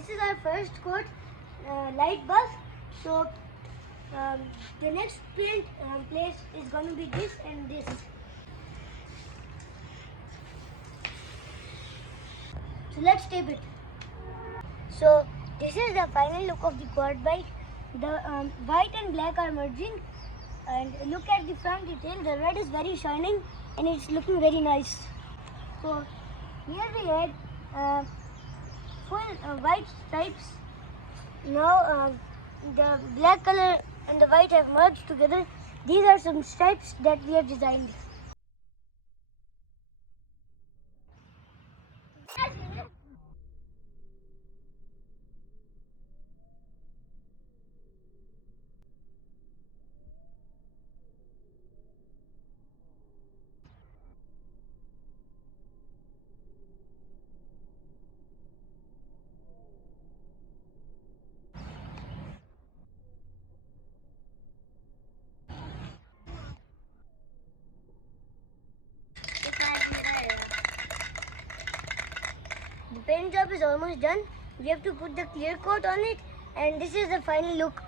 this is our first coat, light buff. So the next paint place is going to be this and this. So let's tape it. So this is the final look of the quad bike. The white and black are merging, and look at the front detail. The red is very shining and it's looking very nice. So here we had full white stripes. Now the black color and the white have merged together. These are some stripes that we have designed. The paint job is almost done. We have to put the clear coat on it, and this is the final look